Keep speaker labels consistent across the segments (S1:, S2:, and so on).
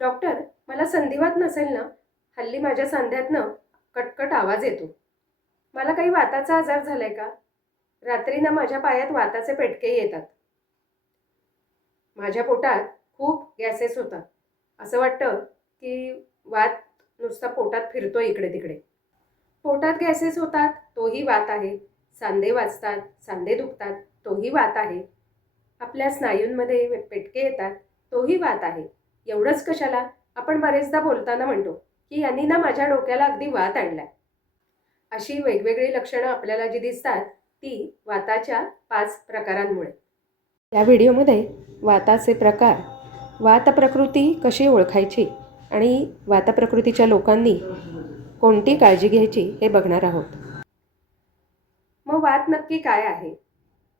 S1: Doctor मला संधिवात नसेल ना? हल्ली माझ्या सांध्यातनं कटकट आवाज येतो. मला काही वाताचा आजार झालाय का? रात्री ना माझ्या पायात वाताचे पेटके येतात. माझ्या पोटात खूप गॅसेस होतात. असं वाटतं की वात नुसता पोटात फिरतो इकडे तिकडे. पोटात गॅसेस होतात तोही वात आहे. सांधे वाचतात सांधे दुखतात तोही वात आहे. आपल्या स्नायूंमध्ये पेटके येतात तोही वात आहे. एवढंच कशाला? आपण बरेचदा बोलताना म्हणतो की यांनी ना माझ्या डोक्याला अगदी वात आणलाय. अशी वेगवेगळी लक्षणं आपल्याला जी दिसतात ती वाताच्या पाच प्रकारांमुळे. या व्हिडिओमध्ये वाताचे प्रकार वात प्रकृती कशी ओळखायची आणि वात प्रकृतीच्या लोकांनी कोणती काळजी घ्यायची हे बघणार आहोत. मग वात नक्की काय आहे?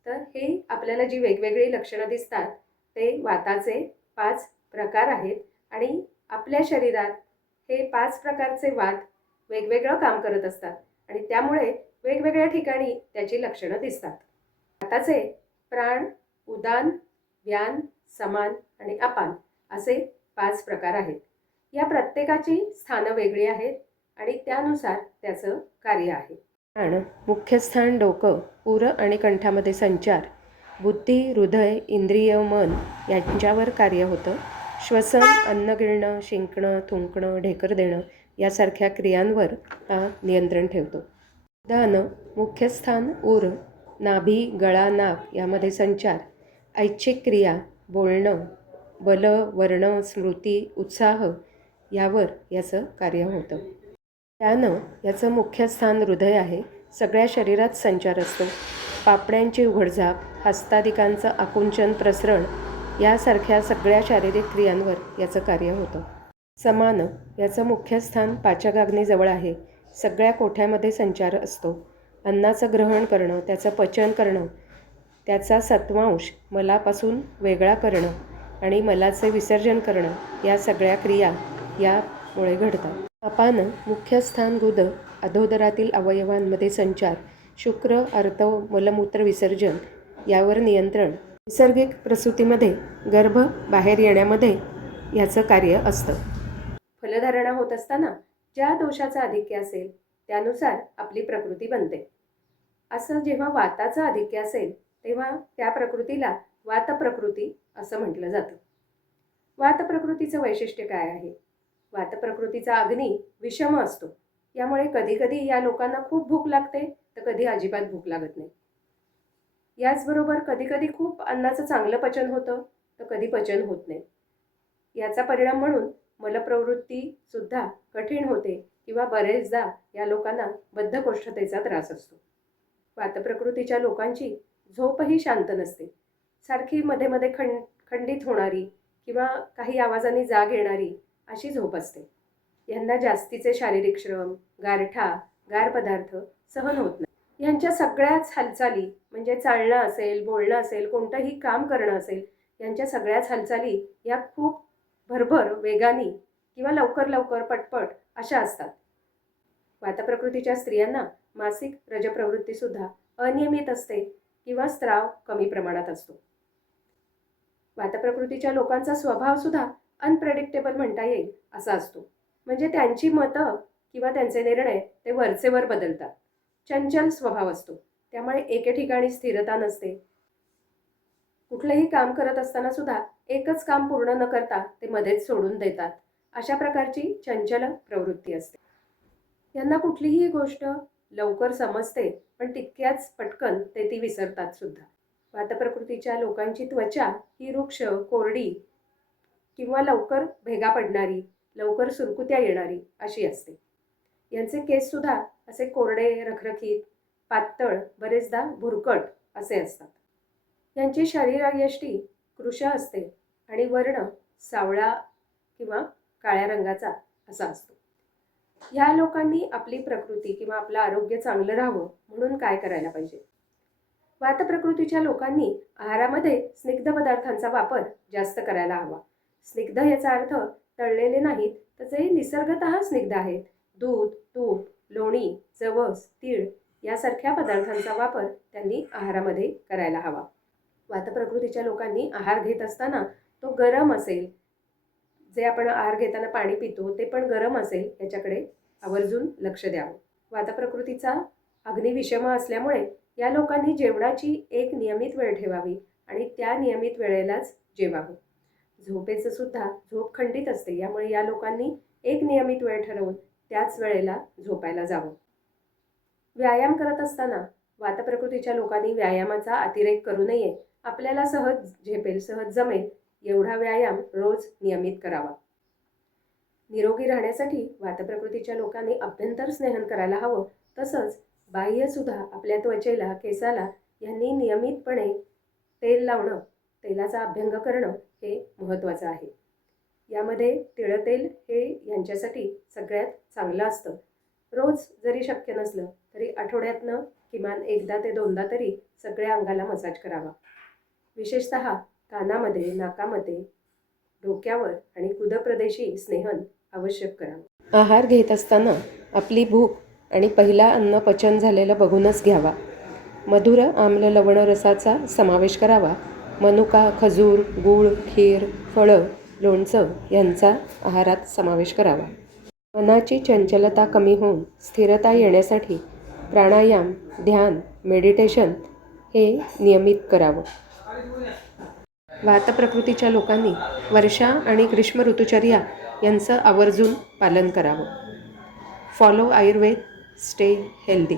S1: तर हे आपल्याला जी वेगवेगळी लक्षणं दिसतात ते वाताचे पाच प्रकार आहेत आणि आपल्या शरीरात हे पाच प्रकारचे वात वेगवेगळं काम करत असतात आणि त्यामुळे वेगवेगळ्या ठिकाणी त्याची लक्षणं दिसतात. वाताचे प्राण उदान व्यान समान आणि अपान असे पाच प्रकार आहेत. या प्रत्येकाची स्थानं वेगळी आहेत आणि त्यानुसार त्याचं कार्य आहे. प्राण मुख्य स्थान डोकं उर आणि कंठामध्ये संचार बुद्धी हृदय इंद्रिय मन यांच्यावर कार्य होतं. श्वसन अन्न गिळणं शिंकणं थुंकणं ढेकर देणं यासारख्या क्रियांवर हा नियंत्रण ठेवतो. दान मुख्य स्थान उर नाभी गळा नाक यामध्ये संचार ऐच्छिक क्रिया बोलणं बल वर्ण स्मृती उत्साह यावर याचं कार्य होतं. त्यानं याचं मुख्य स्थान हृदय आहे सगळ्या शरीरात संचार असतो. पापण्यांची उघडझाप हस्तादिकांचं आकुंचन प्रसरण यासारख्या सगळ्या शारीरिक क्रियांवर याचं कार्य होतं. समान याचं मुख्य स्थान पाचकाग्नीजवळ आहे. सगळ्या कोठ्यामध्ये संचार असतो. अन्नाचं ग्रहण करणं त्याचं पचन करणं त्याचा सत्वांश मलापासून वेगळा करणं आणि मलाचे विसर्जन करणं या सगळ्या क्रिया यामुळे घडतात. अपानं मुख्य स्थान गुद अधोदरातील अवयवांमध्ये संचार शुक्र अर्थ मलमूत्र विसर्जन यावर नियंत्रण नैसर्गिक प्रसूतीमध्ये गर्भ बाहेर येण्यामध्ये याचं कार्य असतं. फलधारणा होत असताना ज्या दोषाचा आधिक्य असेल त्यानुसार आपली प्रकृती बनते. असं जेव्हा वाताचं आधिक्य असेल तेव्हा त्या प्रकृतीला वात प्रकृती असं म्हटलं जातं. वात प्रकृतीचं वैशिष्ट्य काय आहे? वात प्रकृतीचा अग्नी विषम असतो. यामुळे कधीकधी या लोकांना खूप भूक लागते तर कधी अजिबात भूक लागत नाही. याचबरोबर कधीकधी खूप अन्नाचं चांगलं पचन होतं तर कधी पचन होत नाही. याचा परिणाम म्हणून मलप्रवृत्तीसुद्धा कठीण होते किंवा बरेचदा या लोकांना बद्धकोष्ठतेचा त्रास असतो. वातप्रकृतीच्या लोकांची झोपही शांत नसते. सारखी मध्ये मध्ये खंड खंडित होणारी किंवा काही आवाजाने जाग येणारी अशी झोप असते. यांना जास्तीचे शारीरिक श्रम गारठा गार पदार्थ सहन होत नाही. यांच्या सगळ्याच हालचाली म्हणजे चालणं असेल बोलणं असेल कोणतंही काम करणं असेल यांच्या सगळ्याच हालचाली या खूप भरभर वेगाने किंवा लवकर लवकर पटपट अशा असतात. वातप्रकृतीच्या स्त्रियांना मासिक रजप्रवृत्तीसुद्धा अनियमित असते किंवा स्त्राव कमी प्रमाणात असतो. वातप्रकृतीच्या लोकांचा स्वभावसुद्धा अनप्रेडिक्टेबल म्हणता येईल असा असतो. म्हणजे त्यांची मतं किंवा त्यांचे निर्णय ते वरचेवर बदलतात. चंचल स्वभाव असतो. त्यामुळे एके ठिकाणी स्थिरता नसते. कुठलंही काम करत असताना सुद्धा एकच काम पूर्ण न करता ते मध्येच सोडून देतात. अशा प्रकारची चंचल प्रवृत्ती असते. यांना कुठलीही गोष्ट लवकर समजते पण तितक्याच पटकन ते ती विसरतात सुद्धा. वातप्रकृतीच्या लोकांची त्वचा ही वृक्ष कोरडी किंवा लवकर भेगा पडणारी लवकर सुरकुत्या येणारी अशी असते. यांचे केससुद्धा असे कोरडे रखरखीत पातळ बरेचदा भुरकट असे असतात. यांची शरीरायष्टी कृश असते आणि वर्ण सावळा किंवा काळ्या रंगाचा असा असतो. ह्या लोकांनी आपली प्रकृती किंवा आपलं आरोग्य चांगलं राहावं म्हणून काय करायला पाहिजे? वातप्रकृतीच्या लोकांनी आहारामध्ये स्निग्ध पदार्थांचा वापर जास्त करायला हवा. स्निग्ध याचा अर्थ तळलेले नाहीत तर जे निसर्गत स्निग्ध आहेत. दूध तूप लोणी जवस तीळ यासारख्या पदार्थांचा वापर त्यांनी आहारामध्ये करायला हवा. वातप्रकृतीच्या लोकांनी आहार घेत असताना तो गरम असेल. जे आपण आहार घेताना पाणी पितो ते पण गरम असेल याच्याकडे आवर्जून लक्ष द्यावं. वातप्रकृतीचा अग्निविषम असल्यामुळे या लोकांनी जेवणाची एक नियमित वेळ ठेवावी आणि त्या नियमित वेळेलाच जेवावं. झोपेचं सुद्धा झोप खंडित असते यामुळे या लोकांनी एक नियमित वेळ ठरवून त्याच वेळेला झोपायला जावं. व्यायाम करत असताना वातप्रकृतीच्या लोकांनी व्यायामाचा अतिरेक करू नये. आपल्याला सहज झेपेल सहज जमेल एवढा व्यायाम रोज नियमित करावा. निरोगी राहण्यासाठी वातप्रकृतीच्या लोकांनी अभ्यंतर स्नेहन करायला हवं. तसंच बाह्यसुद्धा आपल्या त्वचेला केसाला यांनी नियमितपणे तेल लावणं तेलाचा अभ्यंग करणं हे महत्त्वाचं आहे. यामध्ये तिळतेल हे यांच्यासाठी सगळ्यात चांगलं असतं. रोज जरी शक्य नसलं तरी आठवड्यातनं किमान एकदा ते दोनदा तरी सगळ्या अंगाला मसाज करावा. विशेषत कानामध्ये नाकामध्ये डोक्यावर आणि कुदप्रदेशी स्नेहन आवश्यक करावं. आहार घेत असताना आपली भूक आणि पहिला अन्न पचन झालेलं बघूनच घ्यावा. मधुर आम्ल लवण रसाचा समावेश करावा. मनुका खजूर गूळ खीर फळं लोणचं यांचा आहारात समावेश करावा. मनाची चंचलता कमी होऊन स्थिरता येण्यासाठी प्राणायाम ध्यान मेडिटेशन हे नियमित करावं. वातप्रकृतीच्या लोकांनी वर्षा आणि ग्रीष्म ऋतुचर्या यांचं आवर्जून पालन करावं. Follow Ayurveda stay healthy.